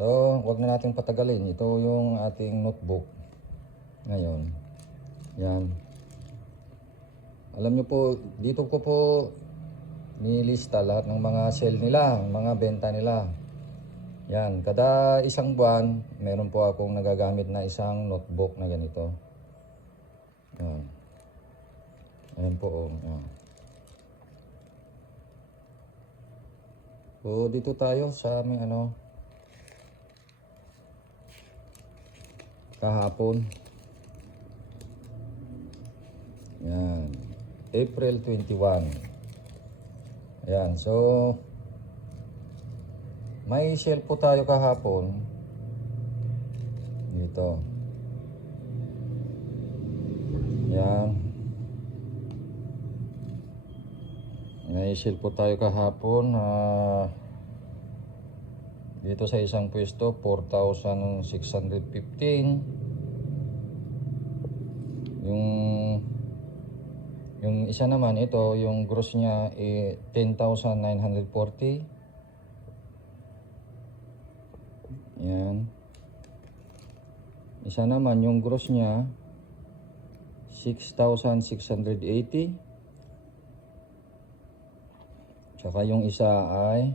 So, wag na natin patagalin. Ito yung ating notebook. Ngayon. Yan. Alam nyo po, dito ko po nilista lahat ng mga sale nila, mga benta nila. Yan, kada isang buwan, meron po akong nagagamit na isang notebook na ganito. Yan. Ayan po, oh. Yan. So, dito tayo sa aming ano, kahapon. Yan. April 21. Ayan, so may sale po tayo kahapon. Dito. Yan. May sale po tayo kahapon. ah, dito sa isang pwesto, 4,615. Yung yung isa naman ito, yung gross niya eh 10,940. Yan. Isa naman yung gross niya 6,680. Tsaka yung isa ay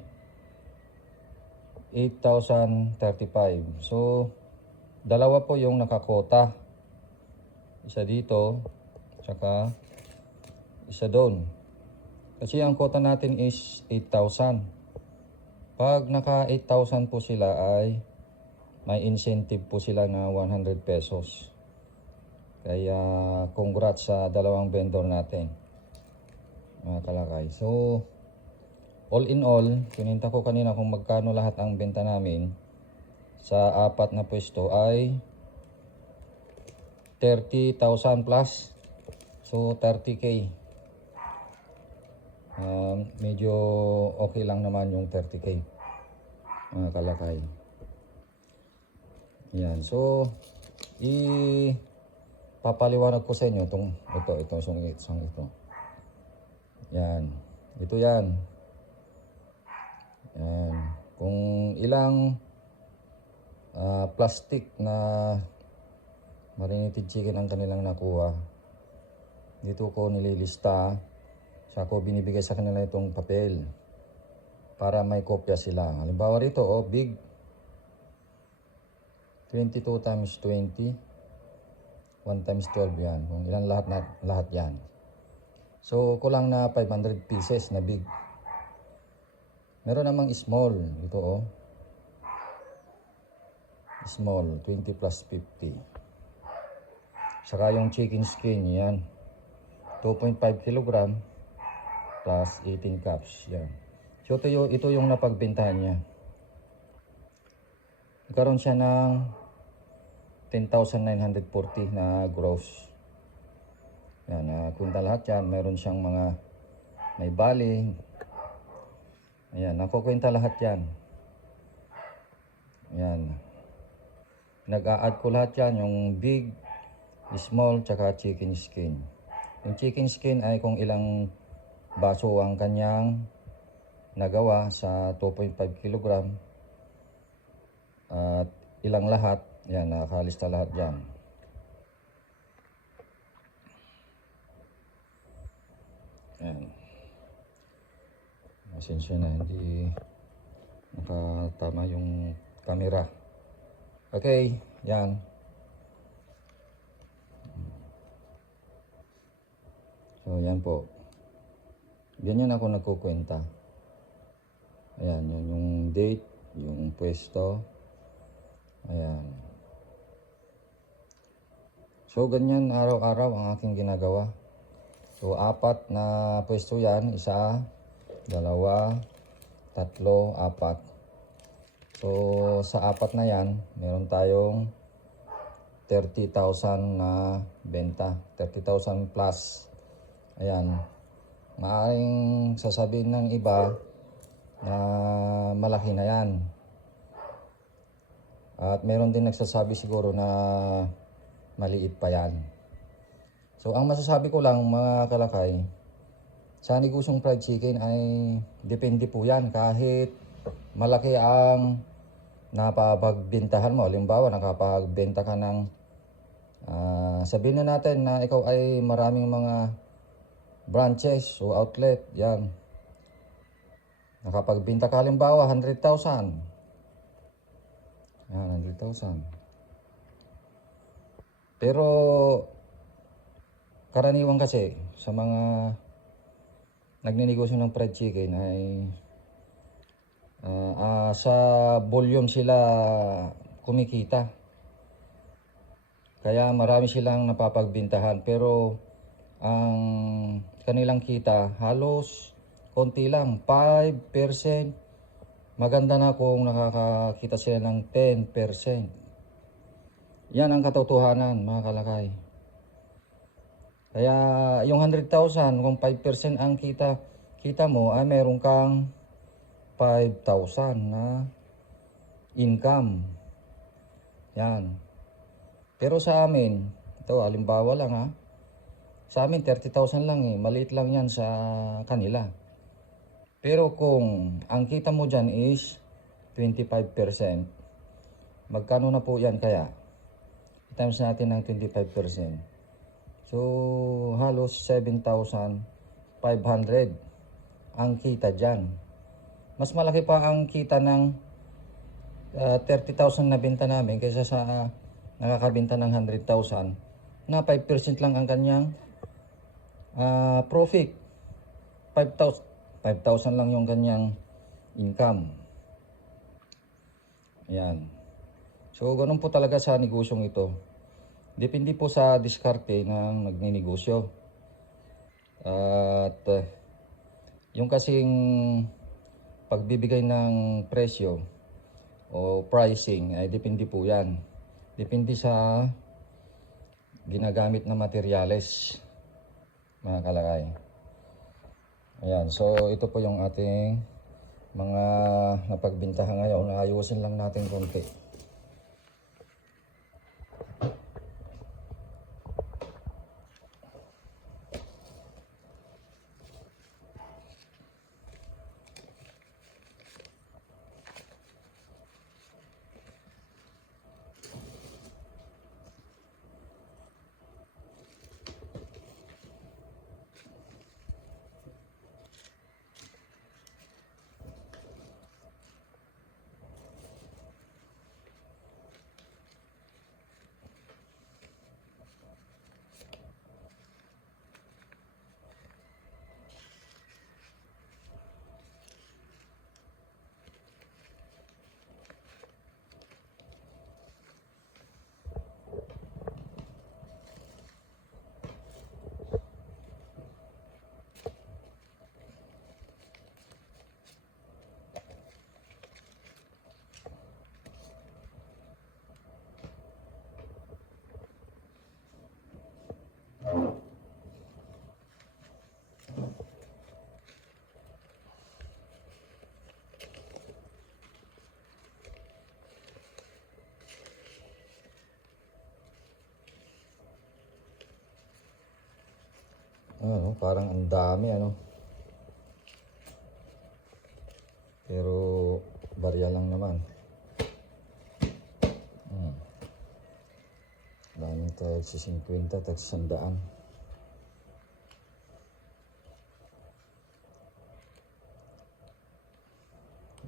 8,035. So, dalawa po yung nakakota. Isa dito, tsaka isa doon. Kasi ang kota natin is 8,000. Pag naka 8,000 po sila ay may incentive po sila na 100 pesos. Kaya congrats sa dalawang vendor natin. Mga kalakay. So, all in all, kininta ko kanina kung magkano lahat ang benta namin sa apat na pwesto ay 30,000 plus. So, 30k. Um, medyo okay lang naman yung 30k. Mga kalakay. Yan. So, i papaliwanag ko sa inyo itong ito, ito, isang ito. Yan. Ito yan. Yan. Kung ilang ah, plastic na marinated chicken ang kanilang nakuha, dito ko nililista. Sa ko binibigay sa kanila itong papel para may kopya sila. Halimbawa rito, oh, big 22 times 20 1 times 12 yan. Kung ilan lahat na lahat yan. So, kulang na 500 pieces na big. Meron namang small. Ito oh. Small, 20 plus 50. Saka yung chicken skin, yan. 2.5 kilogram plus 18 cups. Yan. So, ito yung, ito yung napagbentahan niya. Nagkaroon siya ng 10,940 na gross. Yan, uh, kunta lahat yan. Meron siyang mga may bali. Ayan, nakukwenta lahat yan. Yan. Nag-a-add ko lahat yan, yung big, small, tsaka chicken skin. Yung chicken skin ay kung ilang baso ang kanyang nagawa sa 2.5 kilogram. At ilang lahat, yan, nakakalista lahat dyan. Yan. Asensya na, hindi nakatama yung camera. Okay, yan. So, yan po. Ganyan ako nagkukwenta. Ayan, yun yung date, yung pwesto. Ayan. So, ganyan araw-araw ang aking ginagawa. So, apat na pwesto yan. Isa, dalawa, tatlo, apat. So, sa apat na yan, meron tayong 30,000 na benta. 30,000 plus. Ayan. Maaring sasabihin ng iba na malaki na yan. At meron din nagsasabi siguro na maliit pa yan. So, ang masasabi ko lang mga kalakay, sa negosyong fried chicken ay depende po yan. Kahit malaki ang napapagbintahan mo. Halimbawa, nakapagbenta ka ng ah, sabihin na natin na ikaw ay maraming mga branches o outlet. Yan. Nakapagbinta ka halimbawa 100,000. Yan, 100,000. Pero karaniwan kasi sa mga nagninegosyo ng fried chicken ay ah, ah, sa volume sila kumikita. Kaya marami silang napapagbintahan pero ang kanilang kita halos konti lang, 5%. Maganda na kung nakakakita sila ng 10%. Yan ang katotohanan mga kalakay. Kaya yung 100,000, kung 5% ang kita, kita mo ay meron kang 5,000 na income. Yan. Pero sa amin, ito halimbawa lang ha, sa amin 30,000 lang eh, maliit lang yan sa kanila. Pero kung ang kita mo dyan is 25%, magkano na po yan kaya? Times natin ng 25%. So, halos 7,500 ang kita dyan. Mas malaki pa ang kita ng ah, 30,000 na benta namin kaysa sa ah, nakakabenta ng 100,000 na 5% lang ang kanyang ah, profit. 5,000 5,000 lang yung kanyang income. Ayan. So, ganun po talaga sa negosyong ito. Depende po sa diskarte ng nagninegosyo. At eh, yung kasing pagbibigay ng presyo o pricing ay depende po yan. Depende sa ginagamit na materyales mga kalakay. Ayan, so ito po yung ating mga napagbintahan ngayon. Ayusin lang natin konti. Ano, parang ang dami ano. Pero barya lang naman. Hmm. Dami tayo sa 50, tayo sa 100.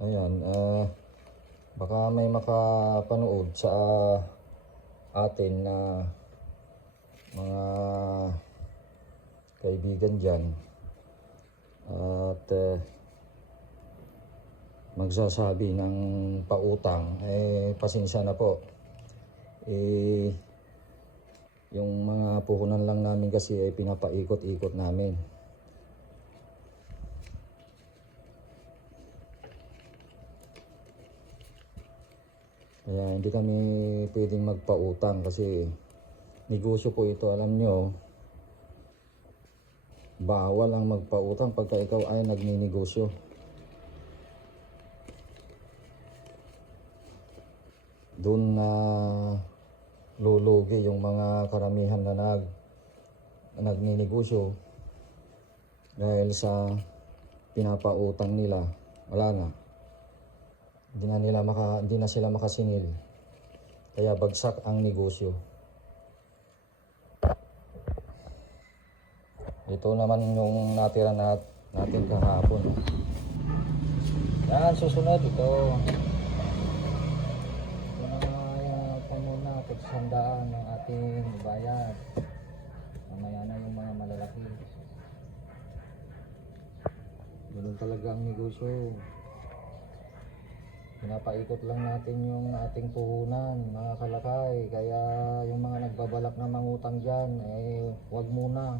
Ayan, ah baka may makapanood sa atin na mga kaibigan dyan. At eh, magsasabi ng pautang. Eh pasensya na po. Eh yung mga puhunan lang namin kasi ay pinapaikot-ikot namin. Kaya hindi kami pwedeng magpautang kasi negosyo po ito alam nyo bawal ang magpautang pagka ikaw ay nagninegosyo. Doon na lulugi yung mga karamihan na nag nagninegosyo dahil sa pinapautang nila. Wala na. Hindi na, nila maka, hindi na sila makasingil. Kaya bagsak ang negosyo. Ito naman yung natira nat, natin kahapon. Yan, susunod ito. Na yung pamuna, pagsandaan ng ating bayad. Mamaya na yung mga malalaki. Ganun talaga ang negosyo. Pinapaikot lang natin yung ating puhunan, mga kalakay. Kaya yung mga nagbabalak na mangutang dyan, eh, wag muna.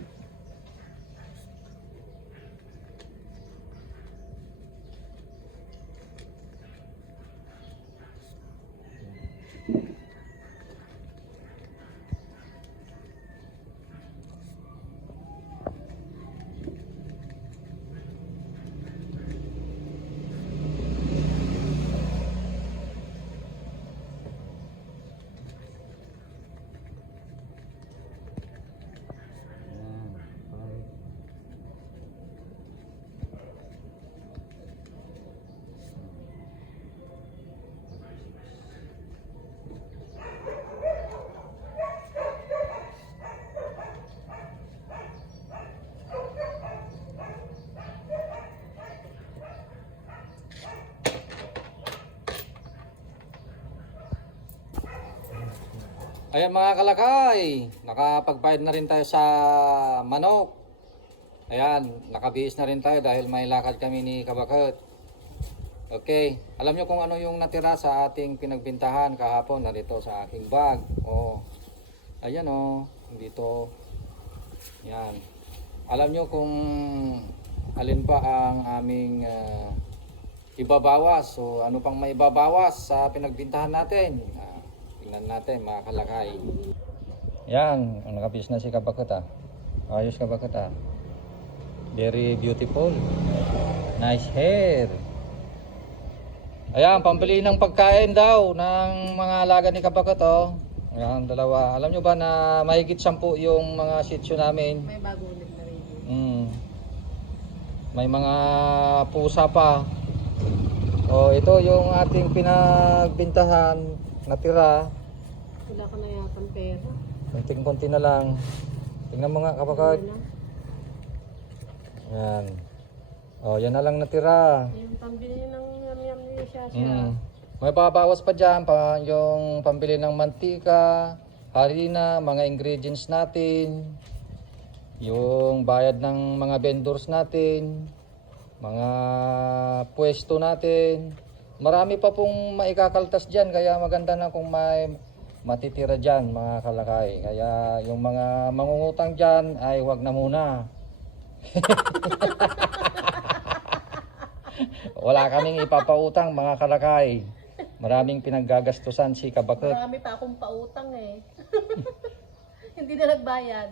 Ayan mga kalakay, nakapagbayad na rin tayo sa manok. Ayan, nakabihis na rin tayo dahil may lakad kami ni Kabakot. Okay, alam nyo kung ano yung natira sa ating pinagbintahan kahapon narito sa aking bag. Oh, ayan oh, dito. Yan. Alam nyo kung alin pa ang aming ah, ibabawas. So ano pang may ibabawas sa pinagbintahan natin. Tingnan natin mga kalakay. Yan, ang nakabis na si Kabakot ah. Ayos Kabakot ah. Very beautiful. Nice hair. Ayan, pambili ng pagkain daw ng mga alaga ni Kabakot oh. Ayan, dalawa. Alam nyo ba na mahigit sampu yung mga sityo namin? May bago ulit na rin. Mm. May mga pusa pa. Oh, ito yung ating pinagbintahan natira. Wala ka na yatang pera. Konting-konti na lang. Tingnan mo nga kapagod. Ano? Yan. Oh, yan na lang natira. Yung pambili ng yam-yam ni siya Mm. May babawas pa dyan, pa, yung pambili ng mantika, harina, mga ingredients natin, yung bayad ng mga vendors natin, mga pwesto natin. Marami pa pong maikakaltas dyan, kaya maganda na kung may matitira dyan, mga kalakay. Kaya yung mga mangungutang dyan ay wag na muna. Wala kaming ipapautang, mga kalakay. Maraming pinaggagastusan si Kabakot. Marami pa akong pautang eh. Hindi na nagbayad.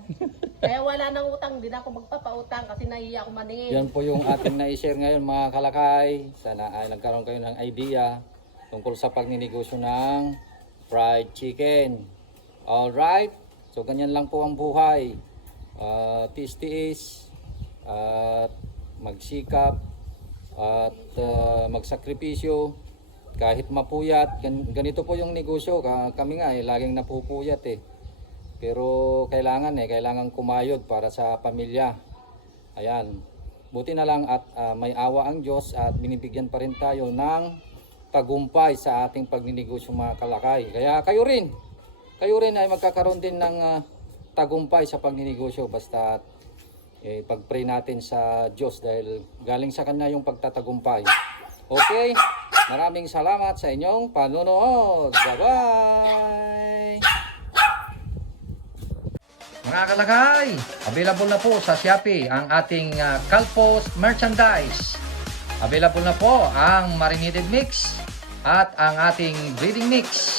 Kaya wala nang utang, hindi na ako magpapautang kasi nahiya ako maningin. Yan po yung ating na-share ngayon mga kalakay. Sana ay nagkaroon kayo ng idea tungkol sa pagninegosyo ng fried chicken. Alright? So ganyan lang po ang buhay. Uh, tiis-tiis at magsikap at uh, magsakripisyo kahit mapuyat. Gan- ganito po yung negosyo. Ka- kami nga eh, laging napupuyat eh. Pero kailangan eh, kailangan kumayod para sa pamilya. Ayan. Buti na lang at ah, may awa ang Diyos at binibigyan pa rin tayo ng tagumpay sa ating pagninegosyo mga kalakay. Kaya kayo rin, kayo rin ay magkakaroon din ng ah, tagumpay sa pagninegosyo basta eh, pag-pray natin sa Diyos dahil galing sa Kanya yung pagtatagumpay. Okay? Maraming salamat sa inyong panonood. Bye-bye! Mga kalakay, available na po sa Shopee ang ating uh, Calpos merchandise. Available na po ang marinated mix at ang ating breeding mix.